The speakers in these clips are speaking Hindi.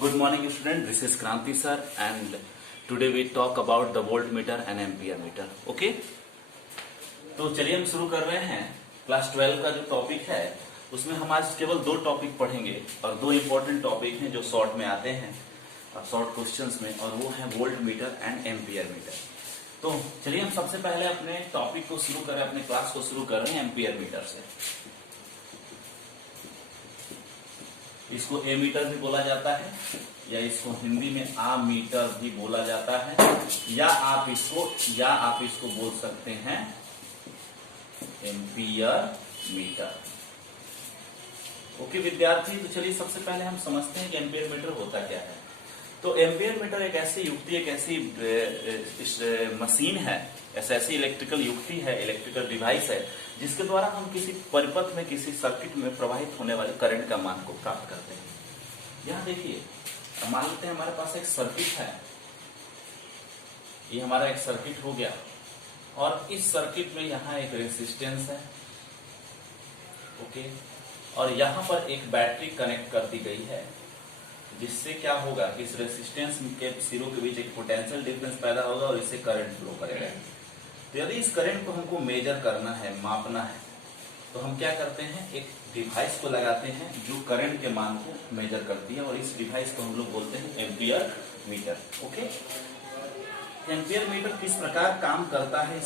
Good morning student, this is Kranti sir and today we talk about the voltmeter and ampere meter. Okay? तो चलिए हम शुरू कर रहे हैं। क्लास 12 का जो टॉपिक है उसमें हम आज केवल दो टॉपिक पढ़ेंगे और दो इंपॉर्टेंट टॉपिक हैं जो शॉर्ट में आते हैं शॉर्ट क्वेश्चंस में, और वो है volt metre and ampere metre. तो चलिए हम सबसे पहले अपने टॉपिक को शुरू करें, अपने क्लास को शुरू कर रहे हैं एम्पियर मीटर से। इसको ए मीटर भी बोला जाता है या इसको हिंदी में आ मीटर भी बोला जाता है, या आप इसको बोल सकते हैं एम्पियर मीटर। ओके विद्यार्थी, तो चलिए सबसे पहले हम समझते हैं कि एम्पियर मीटर होता क्या है। तो एम्पियर मीटर एक ऐसी युक्ति, एक ऐसी मशीन है, ऐसी इलेक्ट्रिकल युक्ति है, इलेक्ट्रिकल डिवाइस है जिसके द्वारा हम किसी परिपथ में, किसी सर्किट में प्रवाहित होने वाले करंट का मान को प्राप्त करते हैं। यहाँ देखिए, मान लेते हैं हमारे पास एक सर्किट है, ये हमारा एक सर्किट हो गया और इस सर्किट में यहाँ एक रेसिस्टेंस है, ओके, और यहाँ पर एक बैटरी कनेक्ट कर दी गई है, जिससे क्या होगा कि इस रेसिस्टेंस के सिरों के बीच एक पोटेंशियल डिफरेंस पैदा होगा और इससे करंट फ्लो करेगा। तो यदि इस करंट को हमको मेजर करना है, मापना है, तो हम क्या करते हैं, एक डिवाइस को लगाते हैं जो करंट के मान को मेजर करती है, और इस डिवाइस को हम लोग बोलते हैं ampere metre. Okay, ampere metre किस प्रकार काम करता है,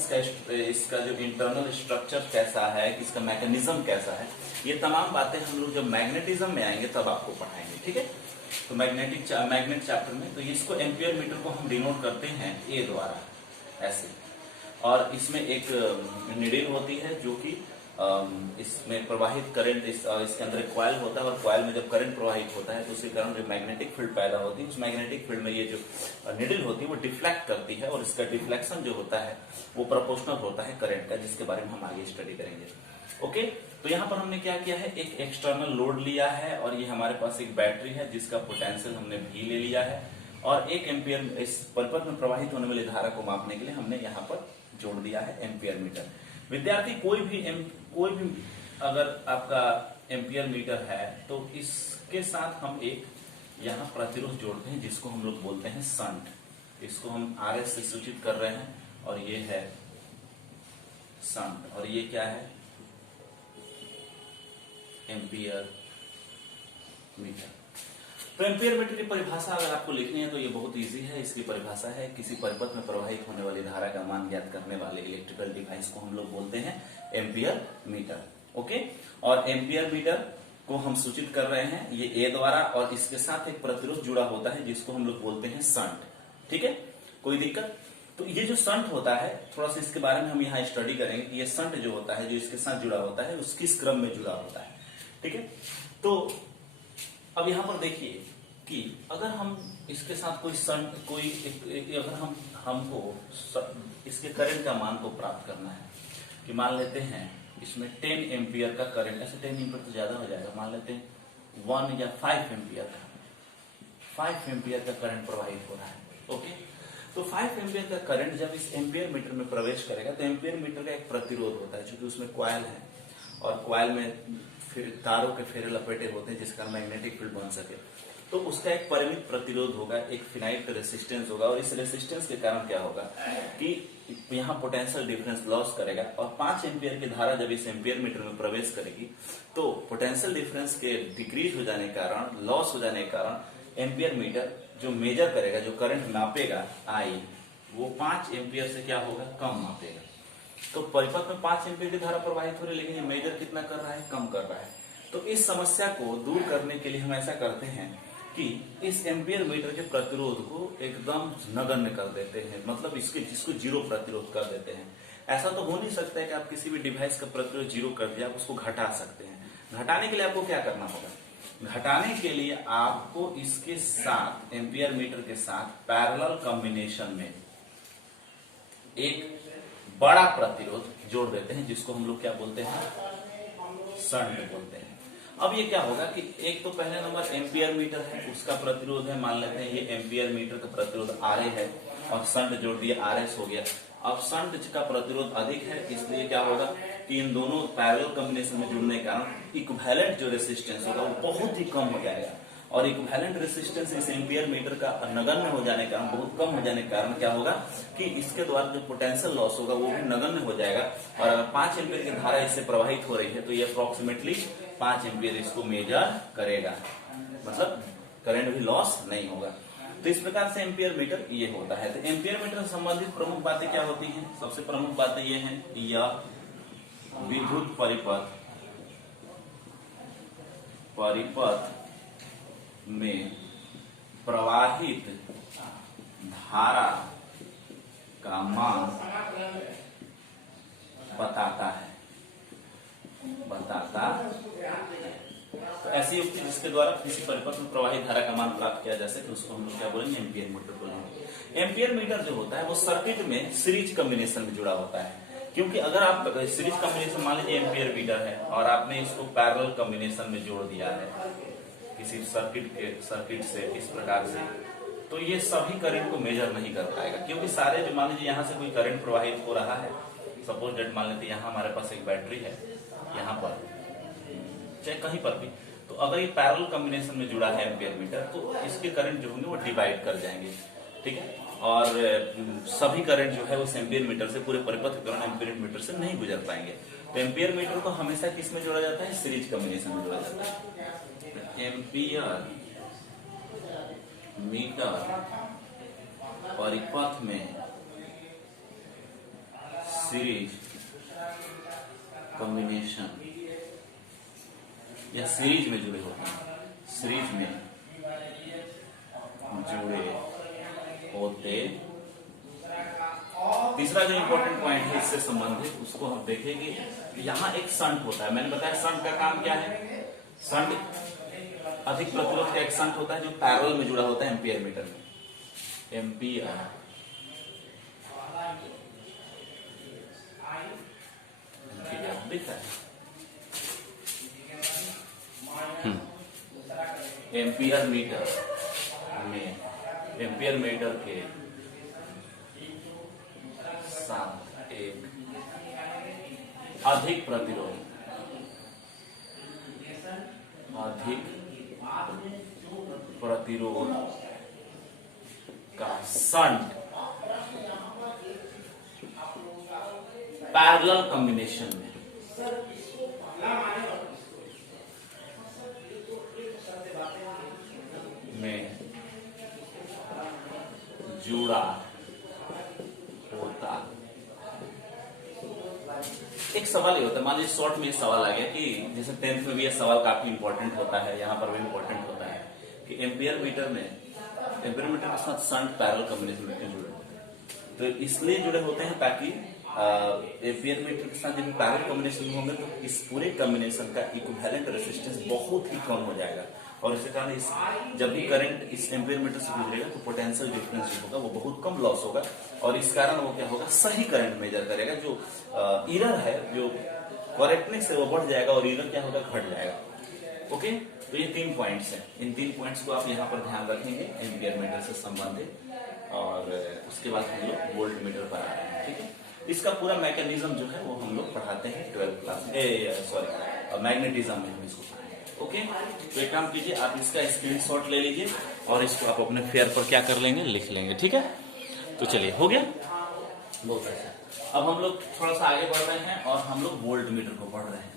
इसका जो इंटरनल स्ट्रक्चर कैसा है, इसका मैकेनिज्म कैसा है, ये तमाम बातें हम लोग जब मैग्नेटिज्म में आएंगे तब आपको पढ़ाएंगे। ठीक है, तो मैग्नेट चैप्टर में, तो इसको एम्पियर मीटर को हम डिनोट करते हैं ए द्वारा, ऐसे। और इसमें एक निडिल होती है जो कि इसमें प्रवाहित करंट, इसके अंदर एक कॉइल होता है, और कॉइल में जब करंट प्रवाहित होता है तो उसके कारण जो मैग्नेटिक फील्ड पैदा होती है, उस मैग्नेटिक फील्ड में ये जो निडिल होती है वो डिफ्लेक्ट करती है, और इसका डिफ्लेक्शन जो होता है वो प्रोपोर्शनल होता है करंट का, जिसके बारे में हम आगे स्टडी करेंगे। ओके, तो यहाँ पर हमने क्या किया है, एक एक्सटर्नल लोड लिया है, और ये हमारे पास एक बैटरी है जिसका पोटेंशियल हमने भी ले लिया है, और एक एम्पियर, इस परिपथ में प्रवाहित होने वाली धारा को मापने के लिए हमने यहाँ पर जोड़ दिया है एम्पियर मीटर। विद्यार्थी, कोई भी अगर आपका एम्पियर मीटर है तो इसके साथ हम एक यहाँ प्रतिरोध जोड़ते हैं जिसको हम लोग बोलते हैं शंट। इसको हम आरएस से सूचित कर रहे हैं, और ये है शंट, और ये क्या है, एम्पियर मीटर। तो एम्पियर मीटर की परिभाषा अगर आपको लिखनी है तो ये बहुत इजी है। इसकी परिभाषा है, किसी परिपथ में प्रवाहित होने वाली धारा का मान ज्ञात करने वाले इलेक्ट्रिकल डिवाइस को हम लोग बोलते हैं एम्पियर मीटर। ओके, और एम्पियर मीटर को हम सूचित कर रहे हैं ये ए द्वारा, और इसके साथ एक प्रतिरोध जुड़ा होता है जिसको हम लोग बोलते हैं शंट। ठीक है, कोई दिक्कत? तो ये जो शंट होता है, थोड़ा सा इसके बारे में हम यहाँ स्टडी करेंगे कि ये शंट जो होता है, जो इसके साथ जुड़ा होता है, उस किस क्रम में जुड़ा होता है। ठीक है, तो अब यहाँ पर देखिए कि अगर हम इसके साथ अगर हमको इसके करंट का मान को प्राप्त करना है, कि मान लेते हैं इसमें 10 एम्पियर का करंट, ऐसे 10 एम्पियर तो ज्यादा हो जाएगा, मान लेते हैं 1 या 5 एम्पियर का करंट प्रवाहित हो रहा है। ओके, तो 5 एम्पियर का करंट जब इस एम्पियर मीटर में प्रवेश करेगा तो एम्पियर मीटर का एक प्रतिरोध होता है, क्योंकि उसमें कॉइल है और कॉइल में फिर तारों के फेरे लपेटे होते हैं जिसका मैग्नेटिक फील्ड बन सके, तो उसका एक परिमित प्रतिरोध होगा, एक फिनाइट रेसिस्टेंस होगा, और इस रेसिस्टेंस के कारण क्या होगा कि यहाँ पोटेंशियल डिफरेंस लॉस करेगा, और 5 एम्पियर की धारा जब इस एम्पियर मीटर में प्रवेश करेगी तो पोटेंशियल डिफरेंस के डिक्रीज हो जाने के कारण, लॉस हो जाने के कारण एम्पियर मीटर जो मेजर करेगा, जो करंट नापेगा आई, वो 5 एम्पियर से क्या होगा, कम मापेगा। तो परिपथ में 5 एम्पियर की धारा प्रवाहित हो रही है, लेकिन ये मेजर कितना कर रहा है, कम कर रहा है। तो इस समस्या को दूर करने के लिए हम ऐसा करते हैं कि इस एम्पियर मीटर के प्रतिरोध को एकदम नगण्य कर देते हैं, मतलब इसको जीरो प्रतिरोध कर देते हैं। ऐसा तो हो नहीं सकता है कि आप किसी भी डिवाइस का प्रतिरोध जीरो कर दिया, आप उसको घटा सकते हैं। घटाने के लिए आपको क्या करना होगा, घटाने के लिए आपको इसके साथ, एम्पियर मीटर के साथ पैरेलल कॉम्बिनेशन में एक बड़ा प्रतिरोध जोड़ देते हैं, जिसको हम लोग क्या बोलते हैं, शंट बोलते हैं। अब ये क्या होगा कि एक तो पहले नंबर एम्पियर मीटर है, उसका प्रतिरोध है, मान लेते हैं ये एम्पियर मीटर का प्रतिरोध आरए है, और शंट जोड़ दिया आरएस हो गया। अब शंट का प्रतिरोध अधिक है, इसलिए क्या होगा कि इन दोनों पैरेलल कॉम्बिनेशन में जुड़ने के कारण इक्विवेलेंट जो रेसिस्टेंस होगा वो बहुत ही कम हो जाएगा। और इक्विवेलेंट रेजिस्टेंस इस एम्पियर मीटर का नगण्य हो जाने के कारण, बहुत कम हो जाने के कारण क्या होगा कि इसके द्वारा जो पोटेंशियल लॉस होगा वो भी नगण्य हो जाएगा। और अगर 5 एम्पियर की धारा इससे प्रवाहित हो रही है तो ये अप्रोक्सीमेटली 5 एम्पियर इसको मेजर करेगा, मतलब करंट भी लॉस नहीं होगा। तो इस प्रकार से एम्पियर मीटर ये होता है। तो एम्पियर मीटर से संबंधित प्रमुख बातें क्या होती हैं? सबसे प्रमुख बातें ये हैं, यह विद्युत परिपथ में प्रवाहित धारा का मान बताता है। तो ऐसी युक्ति जिसके द्वारा किसी परिपथ में प्रवाहित धारा का मान प्राप्त किया जा सके उसको हम लोग क्या बोलेंगे? एम्पियर मीटर बोलेंगे। एम्पियर मीटर जो होता है वो सर्किट में सीरीज कॉम्बिनेशन में जुड़ा होता है। क्योंकि अगर आप सीरीज कॉम्बिनेशन, मान लीजिए एम्पियर मीटर है और आपने इसको पैरेलल कॉम्बिनेशन में जोड़ दिया है किसी सर्किट से इस प्रकार से, तो ये सभी करंट को मेजर नहीं कर पाएगा। क्योंकि सारे जो, मान लीजिए यहाँ से कोई करंट प्रवाहित हो रहा है, सपोज डेट मान लेते यहाँ हमारे पास एक बैटरी है, यहाँ पर चाहे कहीं पर भी, तो अगर ये पैरेलल कॉम्बिनेशन में जुड़ा है एम्पियर मीटर, तो इसके करंट जो होंगे वो डिवाइड कर जाएंगे, ठीक है। और सभी करंट जो है उस एम्पियर मीटर से, पूरे परिपथ के दौरान एम्पियर मीटर से नहीं गुजर पाएंगे। तो एम्पियर मीटर को हमेशा किस में जोड़ा जाता है? सीरीज कॉम्बिनेशन में जोड़ा जाता है। एम्पियर मीटर परिपथ में सीरीज कॉम्बिनेशन या सीरीज में जुड़े होते हैं, सीरीज में जुड़े होते। तीसरा जो इंपॉर्टेंट पॉइंट है इससे संबंधित, उसको हम देखेंगे। यहाँ एक शंट होता है, मैंने बताया शंट का काम क्या है? शंट अधिक प्रतिरोध का एक शंट होता है जो पैरेलल में जुड़ा होता है एम्पियर मीटर में। एम्पियर दिखता है, एम्पियर मीटर में, एम्पियर मीटर के साथ एक अधिक प्रतिरोध का शंट पैरेलल कॉम्बिनेशन में जुड़ा होता। एक सवाल ये होता है, मान लीजिए शॉर्ट में सवाल आ गया कि जैसे 10th में भी यह सवाल काफी इंपॉर्टेंट होता है, यहाँ पर भी इंपॉर्टेंट होता है कि एम्पियर मीटर के साथ शंट पैरेलल कॉम्बिनेशन में जुड़े होते हैं। तो इसलिए जुड़े होते हैं ताकि एम्पियर मीटर के साथ जब पैरेलल कॉम्बिनेशन होंगे तो इस पूरे कॉम्बिनेशन का इक्विवेलेंट रेजिस्टेंस बहुत ही कम हो जाएगा, और इसके कारण जब भी करंट इस एम्पियर मीटर से गुजरेगा तो पोटेंशियल डिफरेंस जो होगा वो बहुत कम लॉस होगा, और इस कारण वो क्या होगा? सही करंट मेजर करेगा। जो एरर है, जो करेक्टनेस है वो बढ़ जाएगा और एरर क्या होगा? घट जाएगा। ओके, तो ये 3 पॉइंट्स हैं। इन 3 पॉइंट्स को आप यहाँ पर ध्यान रखेंगे एम्पियर मीटर से संबंधित, और उसके बाद हम लोग वोल्ट मीटर पर आ रहे हैं, ठीक है। इसका पूरा मैकेनिज्म जो है वो हम लोग पढ़ाते हैं 12th क्लास में, मैग्नेटिज्म में हम इसको पढ़ाएंगे। ओके, तो एक काम कीजिए, आप इसका स्क्रीनशॉट ले लीजिए और इसको आप अपने फेयर पर क्या कर लेंगे? लिख लेंगे, ठीक है। तो चलिए, हो गया, बहुत अच्छा। अब हम लोग थोड़ा सा आगे बढ़ रहे हैं और हम लोग वोल्ट मीटर को पढ़ रहे हैं।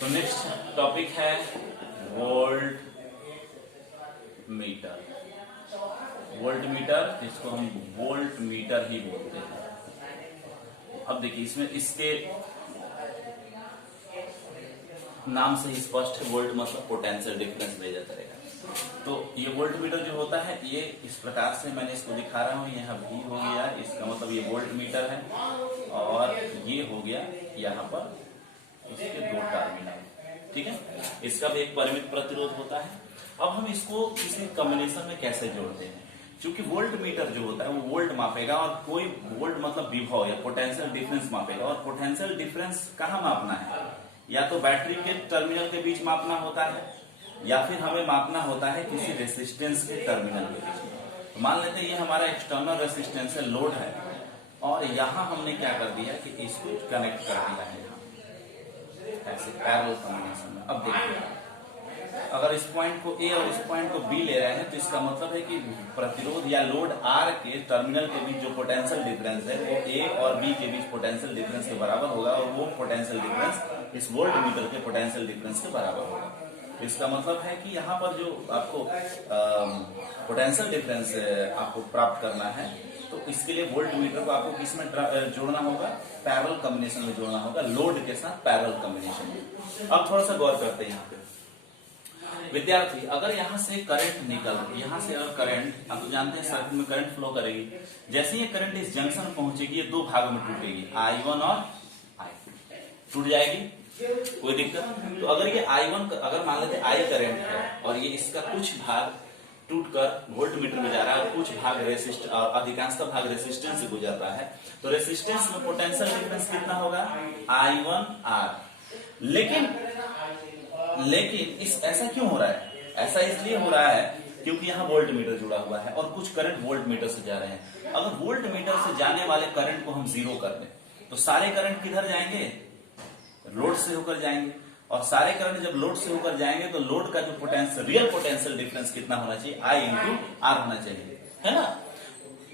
तो नेक्स्ट टॉपिक है वोल्ट मीटर। वोल्ट मीटर, इसको हम वोल्ट मीटर ही बोलते हैं। अब देखिए, इसमें इसके नाम से ही स्पष्ट है, वोल्ट मतलब पोटेंशियल डिफरेंस मेजर करेगा। तो ये वोल्ट मीटर जो होता है ये इस प्रकार से मैंने इसको दिखा रहा हूँ, यहाँ V हो गया, इसका मतलब ये वोल्ट मीटर है, और ये हो गया यहाँ पर इसके 2 टर्मिनल, ठीक है। इसका भी एक परिमित प्रतिरोध होता है। अब हम इसको किसी कॉम्बिनेशन में कैसे जोड़ते हैं? क्योंकि वोल्ट मीटर जो होता है वो वोल्ट मापेगा, और कोई वोल्ट मतलब विभव या पोटेंशियल डिफरेंस मापेगा, और पोटेंशियल डिफरेंस कहाँ मापना है? या तो बैटरी के टर्मिनल के बीच मापना होता है, या फिर हमें मापना होता है किसी रेसिस्टेंस के टर्मिनल के बीच में। मान लेते हैं ये हमारा एक्सटर्नल रेसिस्टेंस है, लोड है, और यहां हमने क्या कर दिया कि इसको कनेक्ट कर दिया है यहाँ ऐसे पैरेलल कॉम्बिनेशन में। अब देखिए अगर इस पॉइंट को ए और इस पॉइंट को बी ले रहे हैं तो इसका मतलब है कि प्रतिरोध या लोड आर के टर्मिनल के बीच जो पोटेंशियल डिफरेंस है वो ए और बी के बीच पोटेंशियल डिफरेंस के बराबर होगा और वो पोटेंशियल डिफरेंस इस वोल्ट मीटर के पोटेंशियल डिफरेंस के बराबर होगा। इसका मतलब है कि यहाँ पर जो आपको पोटेंशियल डिफरेंस आपको प्राप्त करना है तो इसके लिए वोल्ट मीटर को आपको किसमें जोड़ना होगा, पैरेलल कॉम्बिनेशन में जोड़ना होगा, लोड के साथ पैरेलल कॉम्बिनेशन में। अब थोड़ा सा गौर करते हैं यहाँ पे विद्यार्थी, अगर यहाँ से करंट निकल, यहाँ से अगर करंट, आप तो जानते हैं सर्किट में करंट फ्लो करेगी, जैसे ये करंट इस जंक्शन पहुंचेगी ये दो भागों में टूटेगी, I1 और I2 टूट जाएगी, कोई दिक्कत। तो अगर ये I1 अगर मान लेते I करंट है और ये इसका कुछ भाग टूटकर वोल्ट मीटर में जा रहा है और कुछ भाग रेसिस्ट और अधिकांशतः भाग रेसिस्टेंस से गुजर रहा है, तो रेसिस्टेंस में पोटेंशियल डिफरेंस कितना होगा, I1R। लेकिन इस ऐसा क्यों हो रहा है, ऐसा इसलिए हो रहा है क्योंकि यहाँ वोल्ट मीटर जुड़ा हुआ है और कुछ करंट वोल्ट मीटर से जा रहे हैं। अगर वोल्ट मीटर से जाने वाले करंट को हम जीरो कर दें तो सारे करंट किधर जाएंगे, लोड से होकर जाएंगे, और सारे करंट जब लोड से होकर जाएंगे तो लोड का जो पोटेंशियल रियल पोटेंशियल डिफरेंस कितना होना चाहिए, I इंटू आर होना चाहिए, है ना।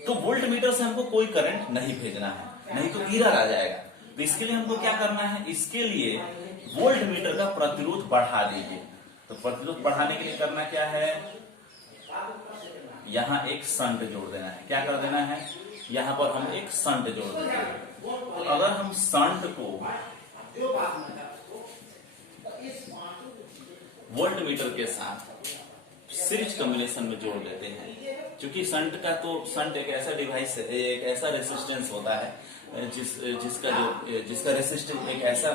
तो वोल्ट मीटर से हमको कोई करंट नहीं भेजना है, नहीं तो एरर आ जाएगा। तो इसके लिए हमको क्या करना है, इसके लिए वोल्ट मीटर का प्रतिरोध बढ़ा दीजिए। तो प्रतिरोध बढ़ाने के लिए करना क्या है, यहां एक शंट जोड़ देना है। क्या कर देना है, यहां पर हम एक शंट जोड़ देते हैं। तो अगर हम शंट को वोल्ट मीटर के साथ सीरीज कॉम्बिनेशन में जोड़ देते हैं, क्योंकि शंट का तो शंट एक ऐसा डिवाइस है, एक ऐसा रेसिस्टेंस होता है जिसका रेसिस्टेंस एक ऐसा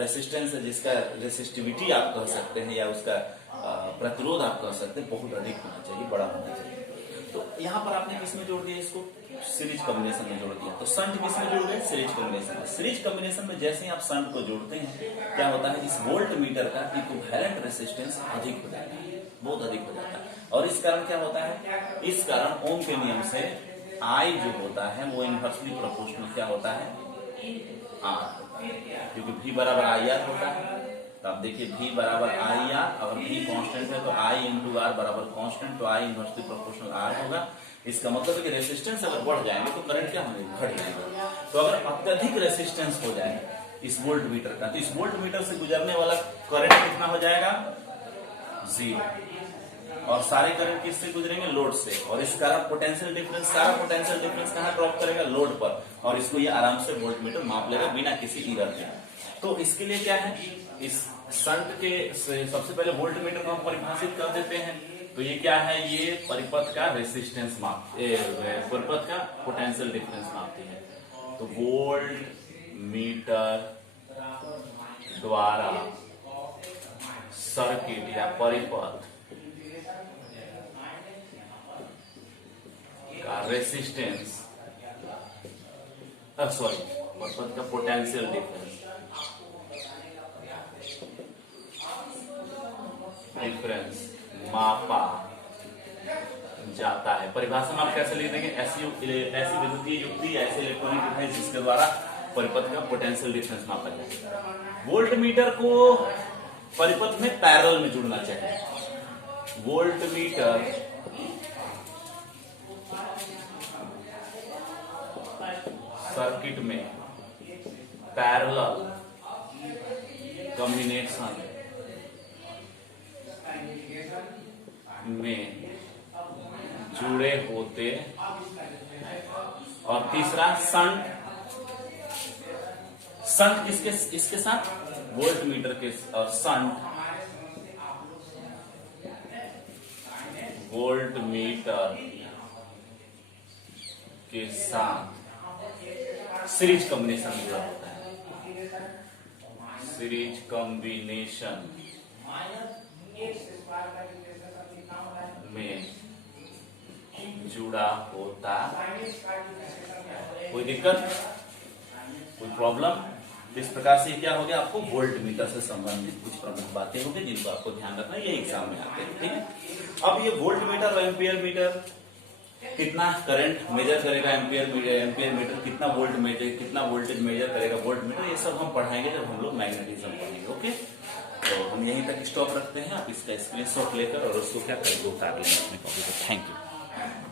रेसिस्टेंस है जिसका रेसिस्टिविटी आप कह सकते हैं या उसका प्रतिरोध आप कह सकते हैं बहुत अधिक होना चाहिए, बड़ा होना चाहिए। तो यहाँ पर आपने किसमें जोड़ दिया, इसको सीरीज कॉम्बिनेशन में जोड़ दिया। तो शंट किसमें जोड़ गए, सीरीज कॉम्बिनेशन में। सीरीज कॉम्बिनेशन में जैसे ही आप शंट को जोड़ते हैं क्या होता है, इस वोल्ट मीटर का इक्विवेलेंट रेसिस्टेंस अधिक हो जाता है, बहुत अधिक हो जाता है। और इस कारण क्या होता है, इस कारण ओम के नियम से I जो होता है वो इनवर्सली प्रोपोर्शनल क्या होता है, R, क्योंकि V बराबर IR होता है। तो आप देखिए V बराबर IR, अगर V कांस्टेंट है तो I इंटू आर बराबर कांस्टेंट, तो I इनवर्सली प्रोपोर्शनल R होगा। इसका मतलब है कि रेसिस्टेंस अगर बढ़ जाएंगे तो करंट क्या होंगे, घट जाएंगे। तो अगर अत्यधिक रेसिस्टेंस हो जाए इस वोल्ट मीटर का, तो इस वोल्ट मीटर से गुजरने वाला करंट कितना हो जाएगा, 0, और सारे करंट किससे गुजरेंगे, लोड से। और इस कारण पोटेंशियल डिफरेंस, सारा पोटेंशियल डिफरेंस कहां ड्रॉप करेगा, लोड पर, और इसको ये आराम से वोल्ट मीटर माप लेगा बिना किसी एरर के। तो इसके लिए क्या है, इस शंट के सबसे पहले वोल्ट मीटर को हम परिभाषित कर देते हैं। तो ये क्या है, ये परिपथ का रेसिस्टेंस माप, परिपथ का पोटेंशियल डिफरेंस मापती है। तो वोल्ट मीटर द्वारा सर्किट या परिपथ का रेसिस्टेंस, सॉरी, परिपथ का पोटेंशियल डिफरेंस मापा जाता है। परिभाषा में आप कैसे लिख देंगे, ऐसी विद्युतीय युक्ति, ऐसे इलेक्ट्रॉनिक डिवाइस जिसके द्वारा परिपथ का पोटेंशियल डिफरेंस मापा जाता है। वोल्ट मीटर को परिपथ में पैरेलल में जुड़ना चाहिए। वोल्ट मीटर सर्किट में पैरेलल कॉम्बिनेशन में जुड़े होते, और तीसरा शंट, शंट इसके साथ वोल्ट मीटर के, और शंट वोल्ट मीटर के साथ सीरीज कॉम्बिनेशन में जुड़ा होता है, सीरीज कॉम्बिनेशन में जुड़ा होता। कोई दिक्कत, कोई प्रॉब्लम? इस प्रकार से क्या हो गया, आपको वोल्ट मीटर से संबंधित कुछ प्रमुख बातें होंगी जिनको आपको ध्यान रखना है, ये एग्जाम में आते हैं, ठीक है। अब ये वोल्ट मीटर और एम्पियर मीटर कितना करंट मेजर करेगा एम्पियर मीटर, कितना वोल्ट मेजर, कितना वोल्टेज मेजर करेगा वोल्ट मीटर, ये सब हम पढ़ाएंगे जब हम लोग मैग्नेटिज्म पढ़ेंगे। ओके, तो हम यहीं तक स्टॉप रखते हैं। आप इसका स्क्रीनशॉट लेकर और उसको क्या करेंगे, उतार लेंगे अपने कॉपी पर। Thank you.